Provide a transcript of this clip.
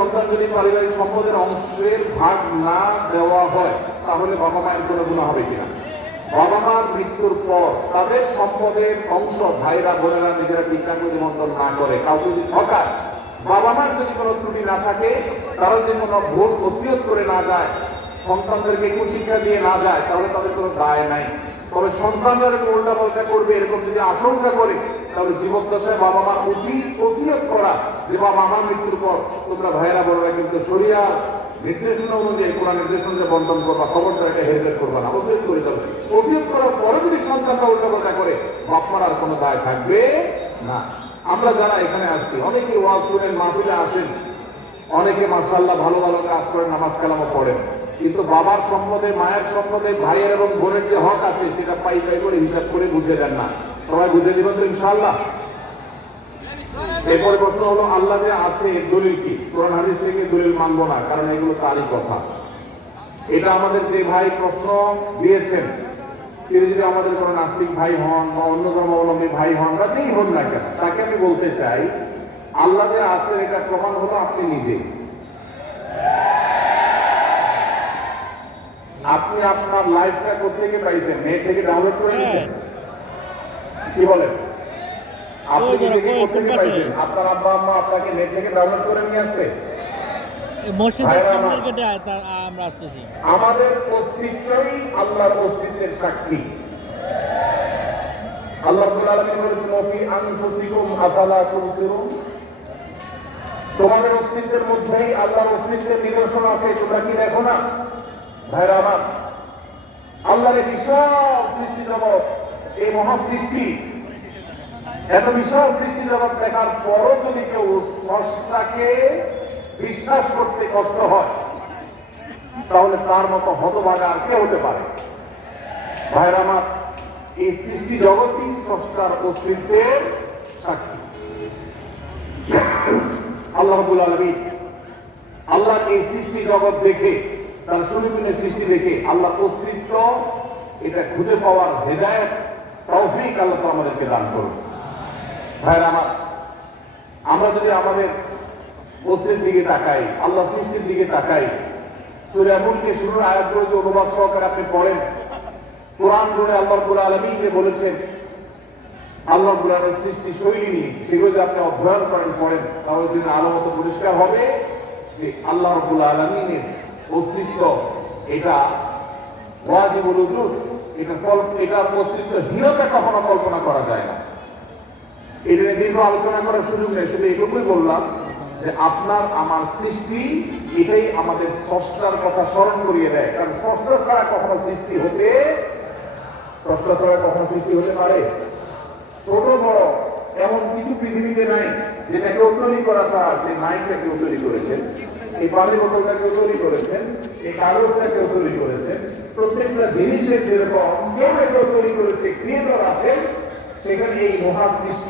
সন্তান যদি পারিবারিক সম্পদের অংশের ভাগ না দেওয়া হয় তাহলে বাবা মায়ের কোনো গুনাহ হবে কিনা? বাবা মার মৃত্যুর পর তাদের সম্পদের অংশ ভাইরা বোনেরা নিজেরা ঠিকঠাক করে নিবন্ধন না করে, কাউকে যদি ঠকায়, বাবা মার যদি কোনো ত্রুটি না থাকে, তারা যদি কোনো ভুল ওসিয়ত করে না যায়, সন্তানদেরকে কুশিক্ষা দিয়ে না যায়, তাহলে তাদের কোনো দায় নাই। তবে সন্তানরা উল্টা পাল্টা করবে এরকম যদি আশঙ্কা করে, তাহলে জীবদ্দশায় বাবা মার উচিত ওসিয়ত করা যে বাবা আমার মৃত্যুর পর তোমরা ভাইয়েরা বোনেরা কিন্তু শরিয়া নির্দেশনা অনুযায়ী কোরআন নির্দেশনা বন্টন করবা, খবরদার এটা হেরফের করবা না, ওসিয়ত করে দেবে। ওসিয়ত করার পরে যদি সন্তানরা উল্টা পাল্টা করে, বাপ মার আর কোনো দায় থাকবে না। আমরা যারা এখানে আসছি, অনেকে ওয়াজ শুনেন, মাহফিলে আসেন, অনেকে মাশাআল্লাহ ভালো ভালো কাজ করেন, নামাজ কালামও পড়েন, কিন্তু বাবার সম্পদে, মায়ের সম্পদে, ভাইয়ের এবং বোনের যে হক আছে সেটা পাই করে হিসাব করে বুঝে দেন না। সবাই বুঝে দিবেন তো ইনশাআল্লাহ? এরপরে প্রশ্ন হলো, আল্লাহ যে আছে এর দলিল কি? কোরআন হাদিস থেকে দলিল মানবো না, কারণ এগুলো তারই কথা। এটা আমাদের যে ভাই প্রশ্ন দিয়েছেন, তিনি যদি আমাদের কোনো নাস্তিক ভাই হন বা অন্য ধর্মাবলম্বী ভাই হন বা যেই হন না কেন, তাকে আমি বলতে চাই, আল্লাহ যে আছে এটা প্রমাণ হলো আপনি নিজে। আপনি আপনার লাইফটা কোথেকে পাইছেন? নেট থেকে ডাউনলোড করে নিয়েছেন? কি বলেন? আপনি নিজেকে কোথেকে পাইছেন? আপনার আব্বা আম্মা আপনাকে নেট থেকে ডাউনলোড করে নিয়ে আসছে? আমাদের অস্তিত্বই আল্লাহর অস্তিত্বের সাক্ষী। আল্লাহ রাব্বুল আলামিন বলেছেন, ফি আনফুসিকুম আফালা তুবসিরুন, তোমাদের অস্তিত্বের মধ্যেই আল্লাহর অস্তিত্বের নিদর্শন আছে, তোমরা কি দেখো না? ভাইরা আমার, আল্লাহর বিশাল সৃষ্টি জগৎ, এই মহা সৃষ্টি, এত বিশাল সৃষ্টি জগৎ দেখার পরও যদি কেউ স্রষ্টাকে বিশ্বাস করতে কষ্ট হয়, তাহলে তার মতো হতভাগা আর কে হতে পারে? ভাইরা আমার, এই সৃষ্টি জগৎই স্রষ্টার অস্তিত্বের সাক্ষী। আল্লাহ রাব্বুল আলামিন আল্লাহ এই সৃষ্টি জগৎ দেখে, তার সুনিপুণের সৃষ্টি দেখে আল্লাহ অস্তিত্ব এটা খুঁজে পাওয়ার হেদায়েত, তৌফিক আল্লাহ আমাদেরকে দান করুন। ভাইরা আমার, আমরা যদি আমাদের অস্তিত্বের দিকে তাকাই, আল্লাহ সৃষ্টির দিকে তাকাই, সূরা মুলকের শুরুর আয়াতগুলো যে অনুবাদ সহকারে আপনি পড়েন, কোরআন জুড়ে আল্লাহ রাব্বুল আলামিন যে বলেছেন, আল্লাহ রাব্বুল আলামিনের সৃষ্টি শৈলী, সেগুলো যদি আপনি অধ্যয়ন করেন, পড়েন, তাহলে যদি আলো মতো পরিষ্কার হবে যে আল্লাহ রাব্বুল আলামিনের অস্তিত্ব এটা ওয়াজিবুল উজুদ, এটার অস্তিত্বহীনতা কখনো কল্পনা করা যায় না। এটা নিয়ে দীর্ঘ আলোচনা করার সুযোগ নেই, শুধু এটুকুই বললাম যে আপনার আমার সৃষ্টি এটাই আমাদের স্রষ্টার কথা স্মরণ করিয়ে দেয়। কারণ স্রষ্টা ছাড়া কখনো সৃষ্টি হতে পারে? ছোট বড় এমন কিছু পৃথিবীতে নাই যেটা কেউ তৈরি করা ছাড়া, যে মাইকটা কেউ তৈরি করেছেন, এই পানির বোতলটা কেউ তৈরি করেছেন, এই কাগজটা কেউ তৈরি করেছেন, প্রত্যেকটা জিনিসের যেরকম কেউ তৈরি করেছে, ক্রিয়েটর আছেন, সেখানে এই মহা সৃষ্টি